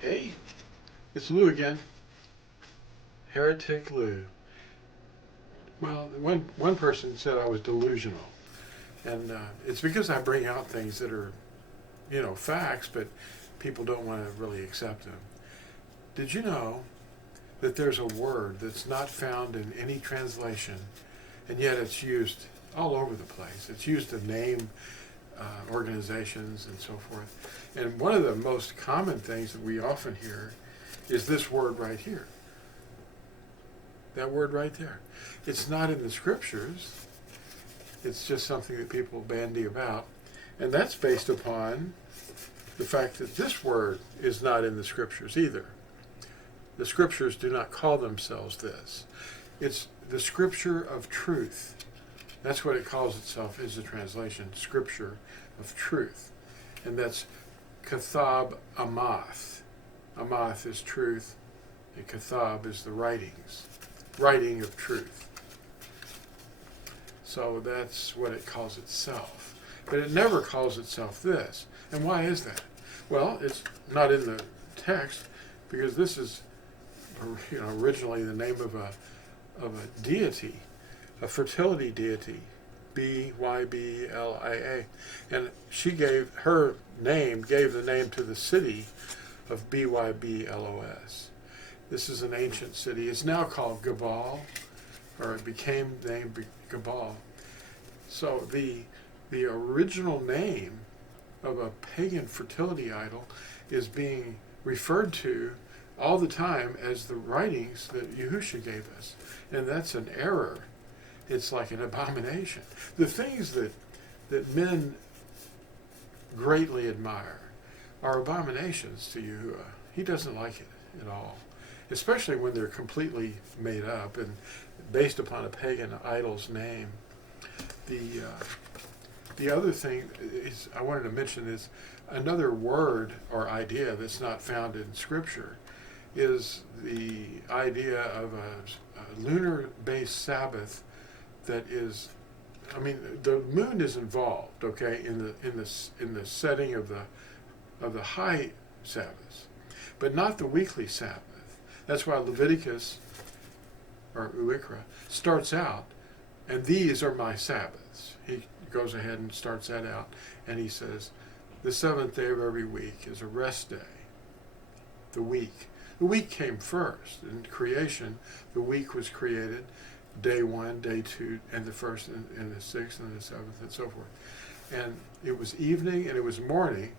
Hey, it's Lew again. Heretic Lew. Well, one person said I was delusional, and it's because I bring out things that are, facts, but people don't want to really accept them. Did you know that there's a word that's not found in any translation, and yet it's used all over the place? It's used to name organizations and so forth. And one of the most common things that we often hear is this word right here. That word right there. It's not in the scriptures. It's just something that people bandy about. And that's based upon the fact that this word is not in the scriptures either. The scriptures do not call themselves this. It's the scripture of truth. That's what it calls itself as a translation, scripture of truth. And that's Kathab Amath. Amath is truth, and Kathab is the writings. Writing of truth. So that's what it calls itself. But it never calls itself this. And why is that? Well, it's not in the text because this is originally the name of a deity, a fertility deity, Byblia. And she gave the name to the city of Byblos. This is an ancient city. It's now called Gabal, or it became named Gabal. So the original name of a pagan fertility idol is being referred to all the time as the writings that Yahusha gave us. And that's an error. It's like an abomination. The things that men greatly admire are abominations to Yahuwah. He doesn't like it at all, especially when they're completely made up and based upon a pagan idol's name. The other thing is I wanted to mention is another word or idea that's not found in Scripture is the idea of a lunar-based Sabbath that is, the moon is involved, okay, in the setting of the high Sabbaths, but not the weekly Sabbath. That's why Leviticus, or Uikra, starts out, and these are my Sabbaths. He goes ahead and starts that out, and he says, the seventh day of every week is a rest day. The week. The week came first. In creation, the week was created, day 1, day 2, and the first, and the sixth, and the seventh, and so forth. And it was evening, and it was morning,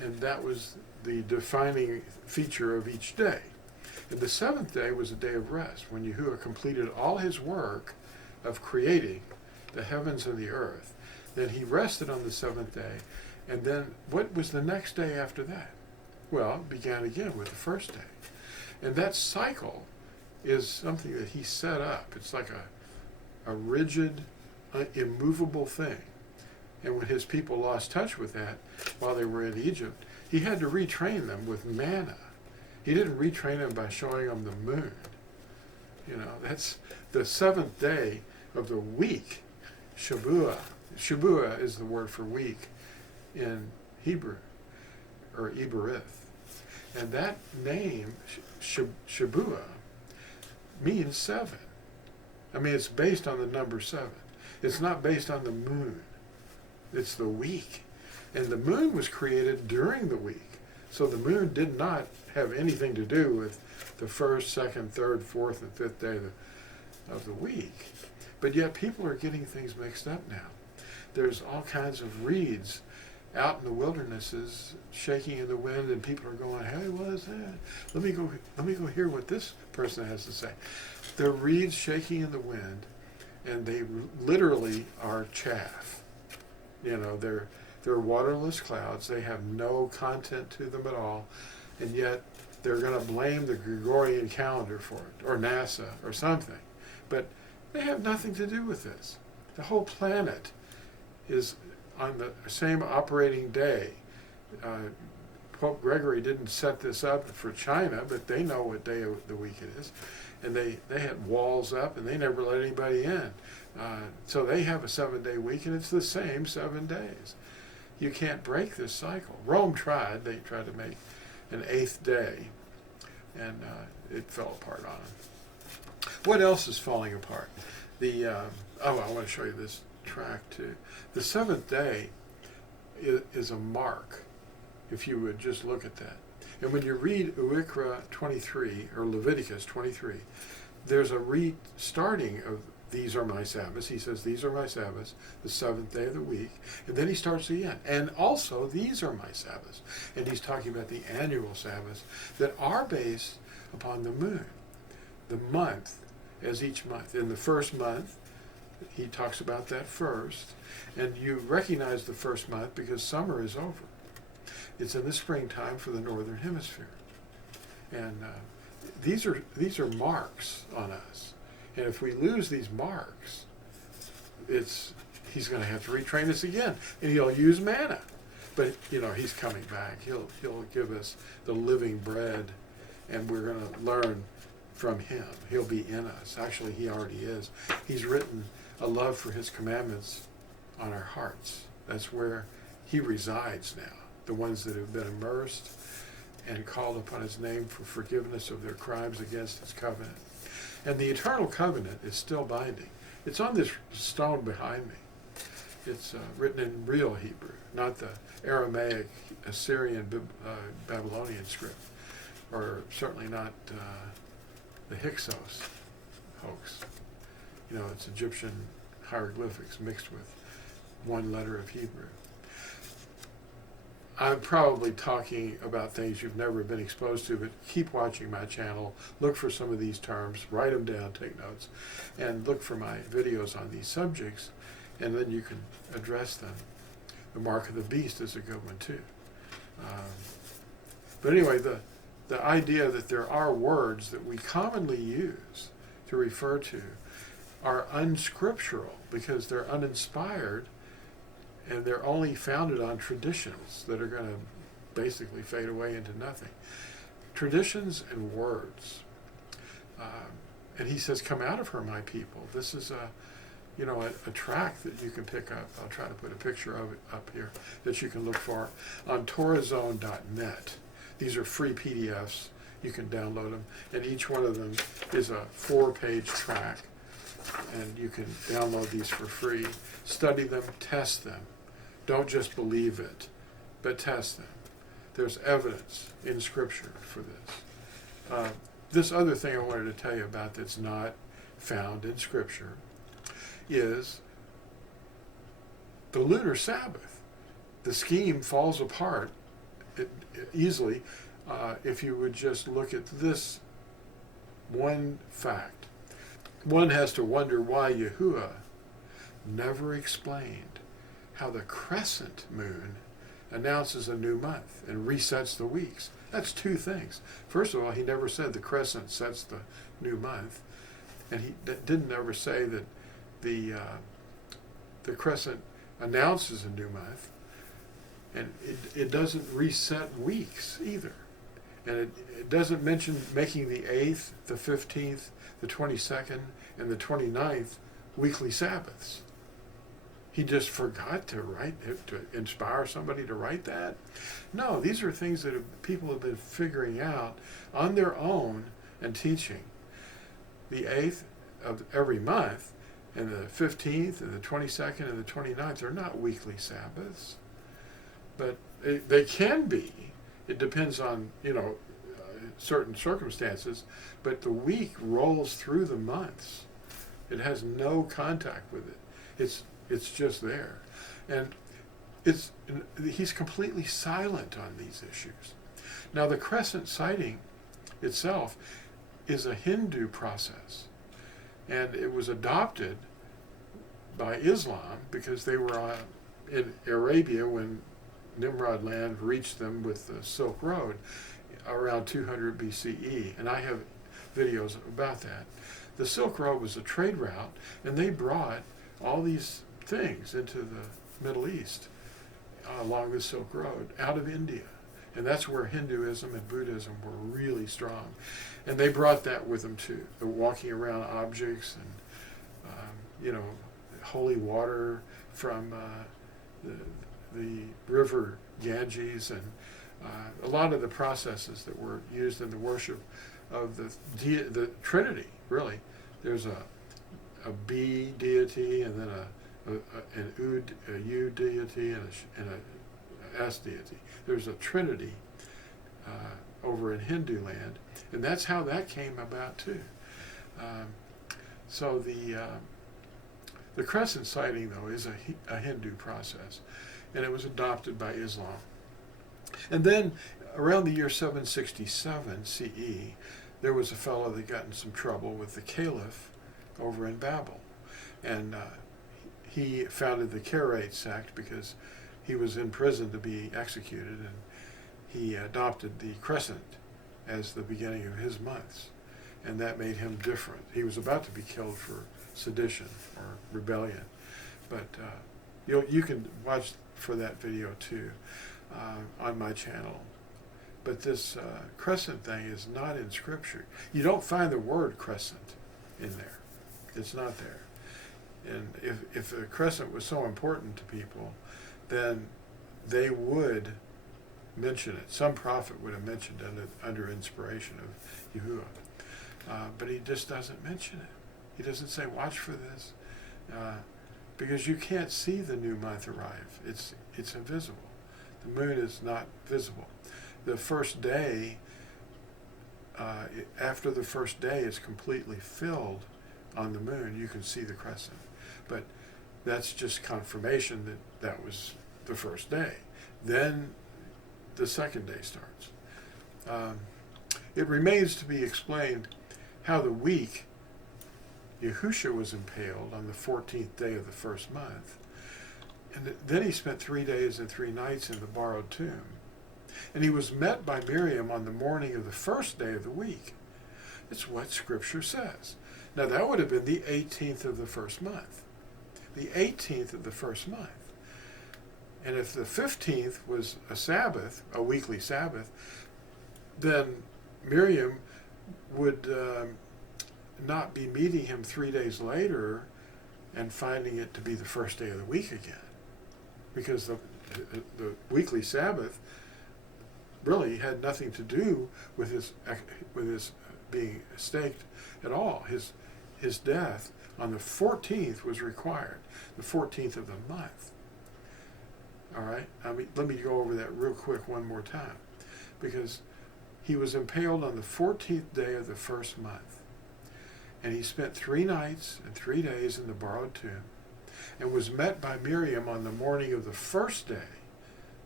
and that was the defining feature of each day. And the seventh day was a day of rest, when Yahuwah completed all his work of creating the heavens and the earth. Then he rested on the seventh day, and then what was the next day after that? Well, it began again with the first day. And that cycle is something that he set up. It's like a rigid, immovable thing. And when his people lost touch with that while they were in Egypt, he had to retrain them with manna. He didn't retrain them by showing them the moon. That's the seventh day of the week, Shabuah. Shabuah is the word for week in Hebrew, or Eberith. And that name, Shabuah, means 7. It's based on the number 7. It's not based on the moon. It's the week. And the moon was created during the week. So the moon did not have anything to do with the first, second, third, fourth, and fifth day of the week. But yet people are getting things mixed up now. There's all kinds of reeds out in the wildernesses shaking in the wind, and people are going, hey, what is that? Let me go hear what this person has to say. They're reeds shaking in the wind, and they literally are chaff. They're waterless clouds. They have no content to them at all, and yet they're going to blame the Gregorian calendar for it, or NASA, or something. But they have nothing to do with this. The whole planet is on the same operating day. Pope Gregory didn't set this up for China, but they know what day of the week it is. And they had walls up, and they never let anybody in. So they have a 7-day week, and it's the same 7 days. You can't break this cycle. Rome tried. They tried to make an 8th day, and it fell apart on him. What else is falling apart? I want to show you this track too. The 7th day is a mark, if you would just look at that. And when you read Uikra 23, or Leviticus 23, there's a restarting of these are my Sabbaths. He says, these are my Sabbaths, the 7th day of the week. And then he starts again. And also, these are my Sabbaths. And he's talking about the annual Sabbaths that are based upon the moon, the month, as each month. In the first month, he talks about that first. And you recognize the first month because summer is over. It's in the springtime for the northern hemisphere. And these are marks on us. And if we lose these marks, he's going to have to retrain us again. And he'll use manna. But, he's coming back. He'll give us the living bread, and we're going to learn from him. He'll be in us. Actually, he already is. He's written a love for his commandments on our hearts. That's where he resides now. The ones that have been immersed and called upon his name for forgiveness of their crimes against his covenant. And the eternal covenant is still binding. It's on this stone behind me. It's written in real Hebrew, not the Aramaic, Assyrian, Babylonian script, or certainly not the Hyksos hoax. It's Egyptian hieroglyphics mixed with one letter of Hebrew. I'm probably talking about things you've never been exposed to, but keep watching my channel. Look for some of these terms, write them down, take notes, and look for my videos on these subjects, and then you can address them. The mark of the beast is a good one too. But anyway, the idea that there are words that we commonly use to refer to are unscriptural because they're uninspired, and they're only founded on traditions that are going to basically fade away into nothing. Traditions and words. And he says, come out of her, my people. This is a track that you can pick up. I'll try to put a picture of it up here that you can look for on TorahZone.net. These are free PDFs. You can download them. And each one of them is a 4-page track. And you can download these for free. Study them, test them. Don't just believe it, but test them. There's evidence in Scripture for this. This other thing I wanted to tell you about that's not found in Scripture is the lunar Sabbath. The scheme falls apart easily if you would just look at this one fact. One has to wonder why Yahuwah never explained how the crescent moon announces a new month and resets the weeks. That's two things. First of all, he never said the crescent sets the new month, and he didn't ever say that the crescent announces a new month, and it doesn't reset weeks either. And it doesn't mention making the 8th, the 15th, the 22nd, and the 29th weekly Sabbaths. He just forgot to inspire somebody to write that. No, these are things that people have been figuring out on their own and teaching. The 8th of every month and the 15th and the 22nd and the 29th are not weekly Sabbaths, but they can be. It depends on, certain circumstances, but the week rolls through the months. It has no contact with it. It's just there. And he's completely silent on these issues. Now, the crescent sighting itself is a Hindu process, and it was adopted by Islam because they were in Arabia when Nimrod land reached them with the Silk Road around 200 BCE, and I have videos about that. The Silk Road was a trade route, and they brought all these things into the Middle East along the Silk Road out of India. And that's where Hinduism and Buddhism were really strong. And they brought that with them too, the walking around objects and, holy water from the river Ganges and A lot of the processes that were used in the worship of the Trinity, really, there's a B deity, and then a U deity, and a S deity. There's a Trinity over in Hindu land, and that's how that came about too. So the crescent sighting, though, is a Hindu process, and it was adopted by Islam. And then around the year 767 CE, there was a fellow that got in some trouble with the caliph over in Babel, and he founded the Karaite sect because he was in prison to be executed, and he adopted the crescent as the beginning of his months, and that made him different. He was about to be killed for sedition or rebellion, but you can watch for that video too on my channel. But this crescent thing is not in Scripture. You don't find the word crescent in there. It's not there. And if the crescent was so important to people, then they would mention it. Some prophet would have mentioned it under inspiration of Yahuwah. But he just doesn't mention it. He doesn't say, watch for this. Because you can't see the new month arrive. It's invisible. The moon is not visible. The first day, after the first day is completely filled on the moon, you can see the crescent. But that's just confirmation that that was the first day. Then the second day starts. It remains to be explained how the week Yahusha was impaled on the 14th day of the first month. And then he spent 3 days and 3 nights in the borrowed tomb. And he was met by Miriam on the morning of the first day of the week. It's what Scripture says. Now that would have been the 18th of the first month. The 18th of the first month. And if the 15th was a Sabbath, a weekly Sabbath, then Miriam would not be meeting him 3 days later and finding it to be the first day of the week again. Because the weekly Sabbath really had nothing to do with his being staked at all. His death on the 14th was required, the 14th of the month. All right? Let me go over that real quick one more time. Because he was impaled on the 14th day of the first month. And he spent 3 nights and 3 days in the borrowed tomb, and was met by Miriam on the morning of the first day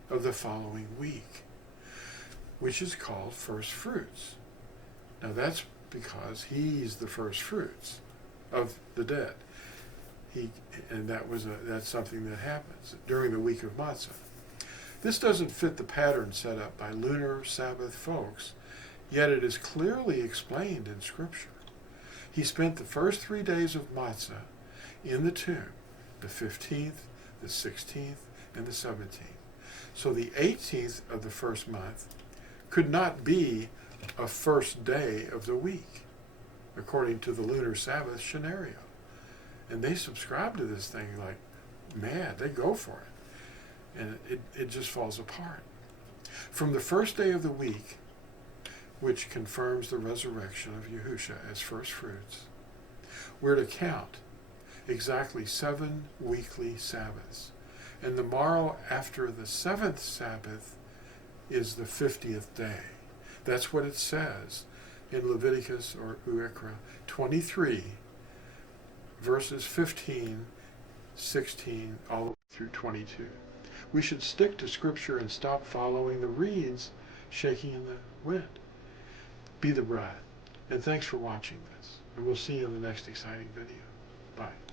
of the following week, which is called first fruits. Now that's because he's the first fruits of the dead. That's something that happens during the week of Matzah. This doesn't fit the pattern set up by lunar Sabbath folks, yet it is clearly explained in Scripture. He spent the first 3 days of Matzah in the tomb, the 15th, the 16th, and the 17th. So the 18th of the first month could not be a first day of the week, according to the lunar Sabbath scenario. And they subscribe to this thing like mad. They go for it. And it just falls apart. From the first day of the week, which confirms the resurrection of Yahusha as first fruits, we're to count exactly 7 weekly Sabbaths. And the morrow after the 7th Sabbath is the 50th day. That's what it says in Leviticus or Uikra 23, verses 15, 16, all the way through 22. We should stick to Scripture and stop following the reeds shaking in the wind. Be the bride. And thanks for watching this. And we'll see you in the next exciting video. Bye.